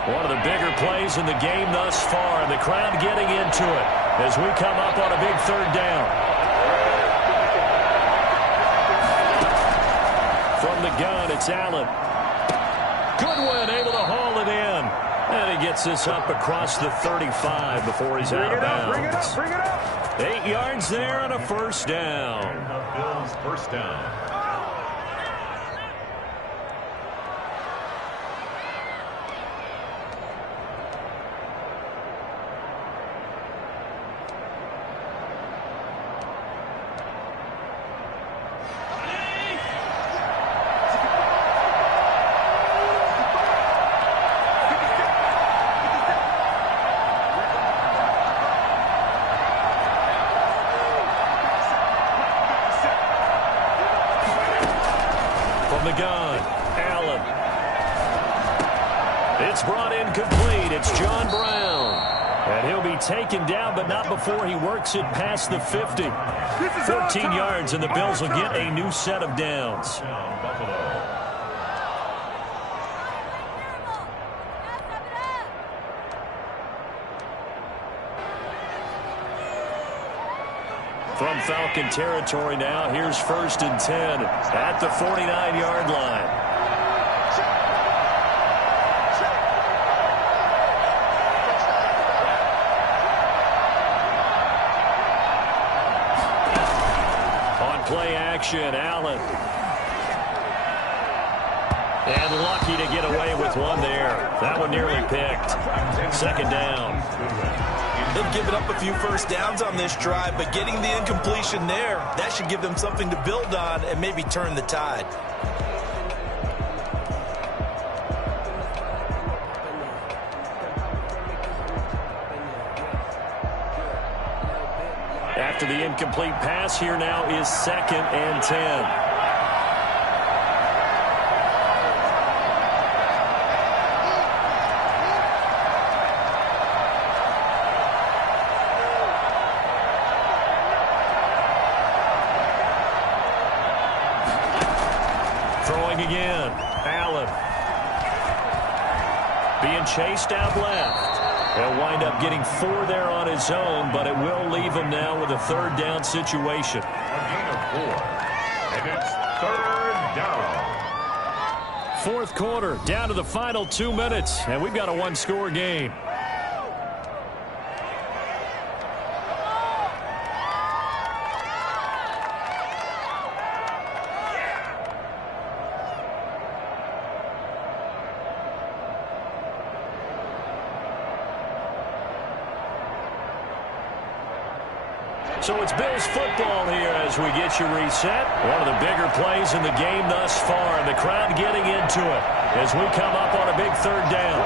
One of the bigger plays in the game thus far, and the crowd getting into it as we come up on a big 3rd down. It's Allen. Goodwin able to haul it in. And he gets this up across the 35 before he's out of bounds. Bring it up. 8 yards there and a first down. The Bills first down. The gun, Allen. It's brought in complete. It's John Brown. And he'll be taken down, but not before he works it past the 50. 14 yards, and the Bills will get a new set of downs. From Falcon territory now, here's 1st and 10 at the 49-yard line. On play action, Allen. And lucky to get away with one there. That one nearly picked. 2nd down. They've given up a few first downs on this drive, but getting the incompletion there, that should give them something to build on and maybe turn the tide. After the incomplete pass, here now is 2nd and 10. Again, Allen being chased out left. He'll wind up getting 4 there on his own, but it will leave him now with a 3rd down situation. A gain of 4, and it's 3rd down. 4th quarter, down to the final 2 minutes, and we've got a 1-score game. So it's Bills football here as we get you reset. One of the bigger plays in the game thus far, and the crowd getting into it as we come up on a big 3rd down.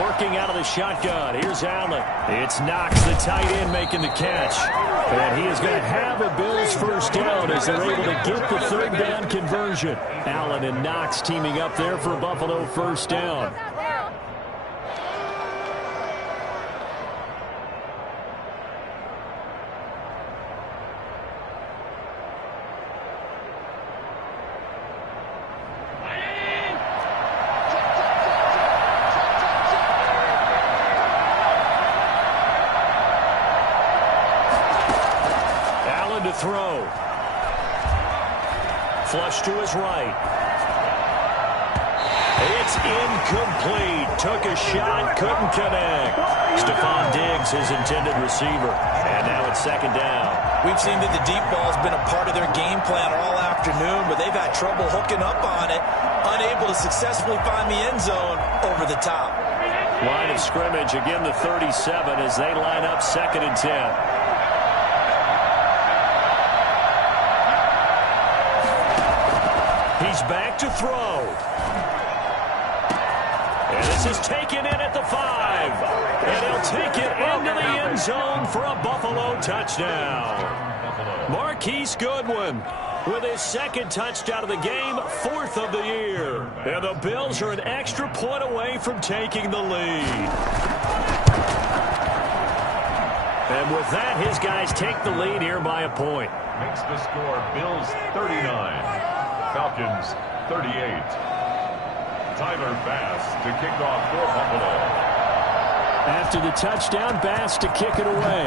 Working out of the shotgun. Here's Allen. It's Knox, the tight end, making the catch. And he is going to have a Bills first down as they're able to get the 3rd down conversion. Allen and Knox teaming up there for a Buffalo first down. To throw. Flush to his right. It's incomplete. Took a shot, couldn't connect. Stephon Diggs, his intended receiver. And now it's 2nd down. We've seen that the deep ball has been a part of their game plan all afternoon, but they've had trouble hooking up on it, unable to successfully find the end zone over the top. Line of scrimmage, again the 37 as they line up 2nd and 10. He's back to throw. And this is taken in at the 5. And he'll take it into the end zone for a Buffalo touchdown. Marquise Goodwin with his 2nd touchdown of the game, 4th of the year. And the Bills are an extra point away from taking the lead. And with that, his guys take the lead here by a point. Makes the score Bills 39. Falcons 38. Tyler Bass to kick off for Buffalo. After the touchdown, Bass to kick it away.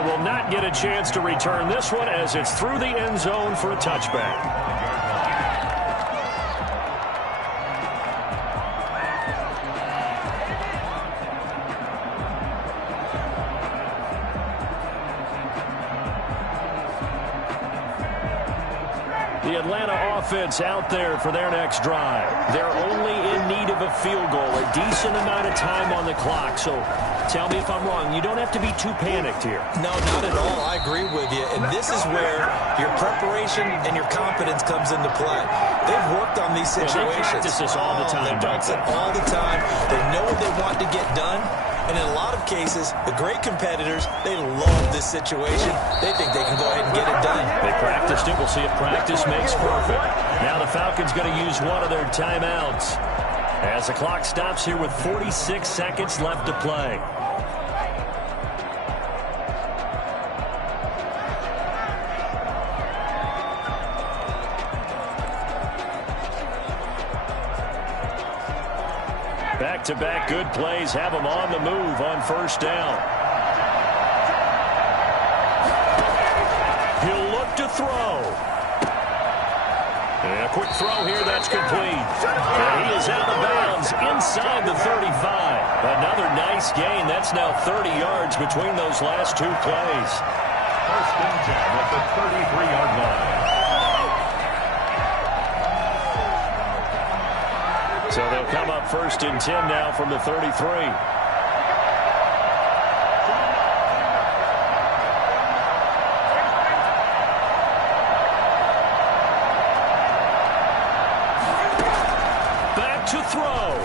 they will not get a chance to return this one as it's through the end zone for a touchback. The Atlanta offense out there for their next drive. They're only in need of a field goal, a decent amount of time on the clock. So tell me if I'm wrong. You don't have to be too panicked here. No, not at all. I agree with you. And this is where your preparation and your confidence comes into play. They've worked on these situations. They practice this all the time. They practice it all the time. They know what they want to get done. And in a lot of cases, the great competitors, they love this situation. They think they can go ahead and get it done. They practiced it. We'll see if practice makes perfect. Now the Falcons going to use one of their timeouts as the clock stops here with 46 seconds left to play. Back-to-back good plays have them on the move on first down. He'll look to throw. And a quick throw here, that's complete. And he is out of bounds inside the 35. Another nice gain. That's now 30 yards between those last two plays. First and 10 at the 33-yard line. So they'll come up first and 10 now from the 33. Back to throw.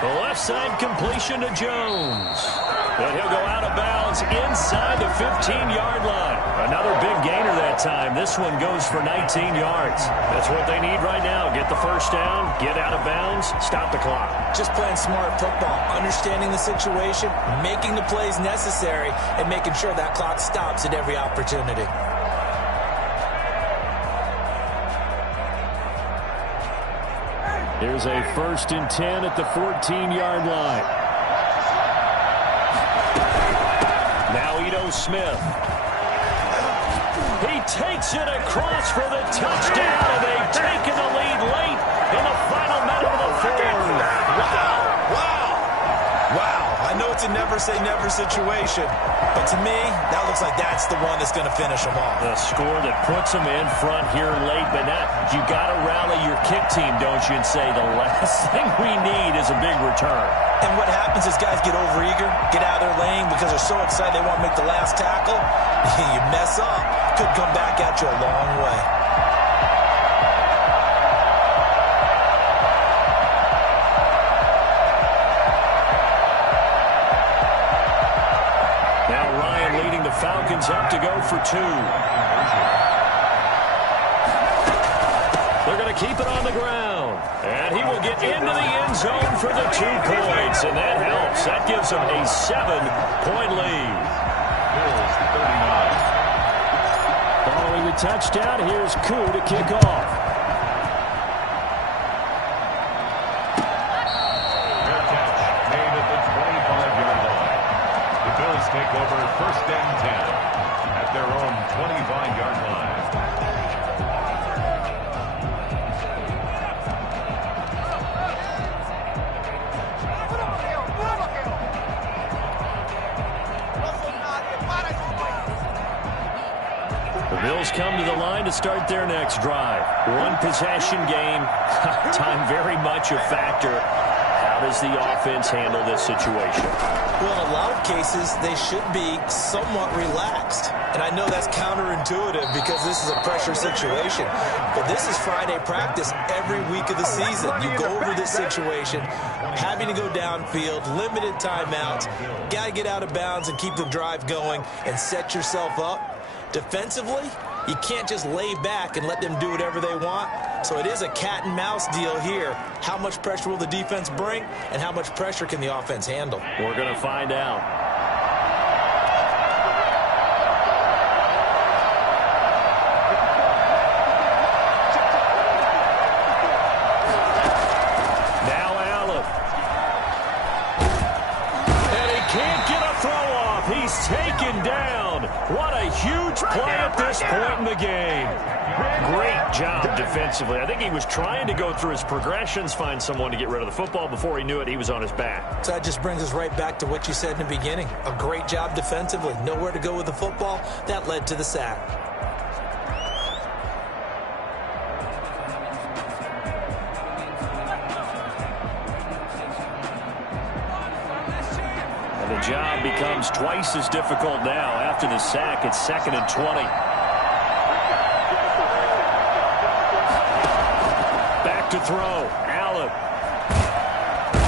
The left side completion to Jones. But he'll go out of bounds inside the 15-yard line. Another big gainer that time. This one goes for 19 yards. That's what they need right now. Get the first down, get out of bounds, stop the clock. Just playing smart football, understanding the situation, making the plays necessary, and making sure that clock stops at every opportunity. Here's a first and 10 at the 14-yard line. Now Ito Smith. He takes it across for the touchdown, and they've taken the lead late in the final minute of the fourth. Wow. I know it's a never-say-never situation, but to me, that looks like that's the one that's going to finish them off. The score that puts them in front here late, but not. You got to rally your kick team, don't you, and say the last thing we need is a big return. And what happens is guys get overeager, get out of their lane because they're so excited they want to make the last tackle. You mess up. Could come back at you a long way. Now Ryan leading the Falcons up to go for two. They're going to keep it on the ground. And he will get into the end zone for the 2 points. And that helps. That gives them a 7-point lead. Bills 39. Following the touchdown, here's Koo to kick off. Fair catch made at the 25-yard line. The Bills take over first and 10 at their own 25-yard line. The Bills come to the line to start their next drive. One possession game. Time very much a factor. How does the offense handle this situation? Well, in a lot of cases, they should be somewhat relaxed. And I know that's counterintuitive because this is a pressure situation. But this is Friday practice every week of the season. You go over this situation, having to go downfield, limited timeouts, got to get out of bounds and keep the drive going and set yourself up. Defensively, you can't just lay back and let them do whatever they want. So it is a cat and mouse deal here. How much pressure will the defense bring, and how much pressure can the offense handle? We're going to find out. Now Allen. And he can't get a throw off. off. He's taken down. What a huge play at this point in the game. Great job defensively. I think he was trying to go through his progressions, find someone to get rid of the football. Before he knew it, he was on his back. So that just brings us right back to what you said in the beginning. A great job defensively. Nowhere to go with the football. That led to the sack. And the job becomes twice as difficult now. After the sack, it's 2nd and 20. Back to throw. Allen.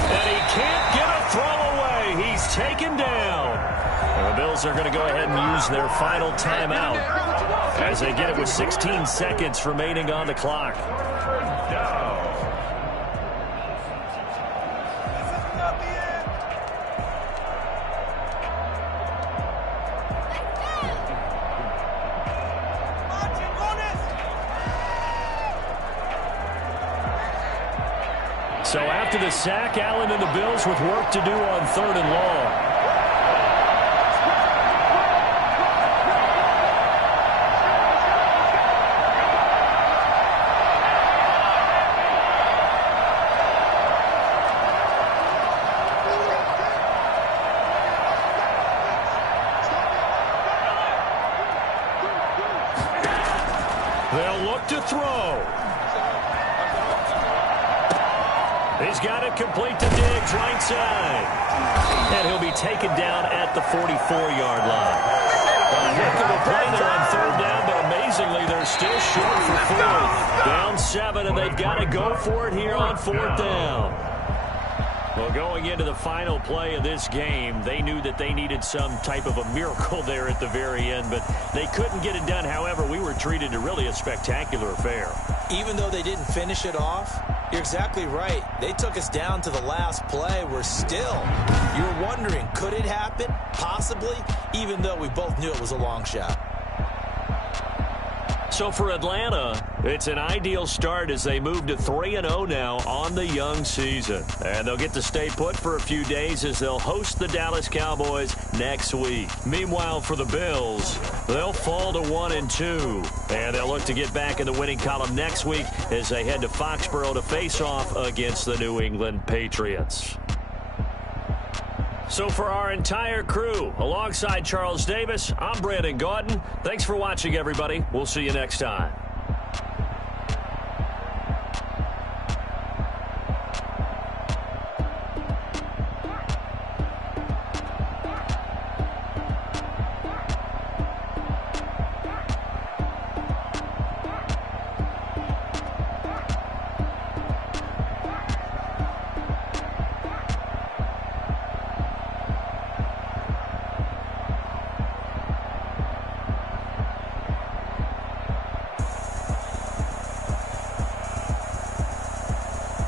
And he can't get a throw away. He's taken down. And the Bills are going to go ahead and use their final timeout as they get it with 16 seconds remaining on the clock. So after the sack, Allen and the Bills with work to do on 3rd and long. They'll look to throw. He's got it complete to Diggs, right side. And he'll be taken down at the 44-yard line. A heck of a play there on 3rd down, but amazingly, they're still short for 4th. Down 7, and they've got to go for it here on 4th down. Well, going into the final play of this game, they knew that they needed some type of a miracle there at the very end, but they couldn't get it done. However, we were treated to really a spectacular affair. Even though they didn't finish it off, you're exactly right. They took us down to the last play. We're still, you're wondering, could it happen? Possibly, even though we both knew it was a long shot. So for Atlanta, it's an ideal start as they move to 3-0 now on the young season. And they'll get to stay put for a few days as they'll host the Dallas Cowboys next week. Meanwhile, for the Bills, they'll fall to 1-2. And they'll look to get back in the winning column next week as they head to Foxborough to face off against the New England Patriots. So for our entire crew, alongside Charles Davis, I'm Brandon Gaudin. Thanks for watching, everybody. We'll see you next time.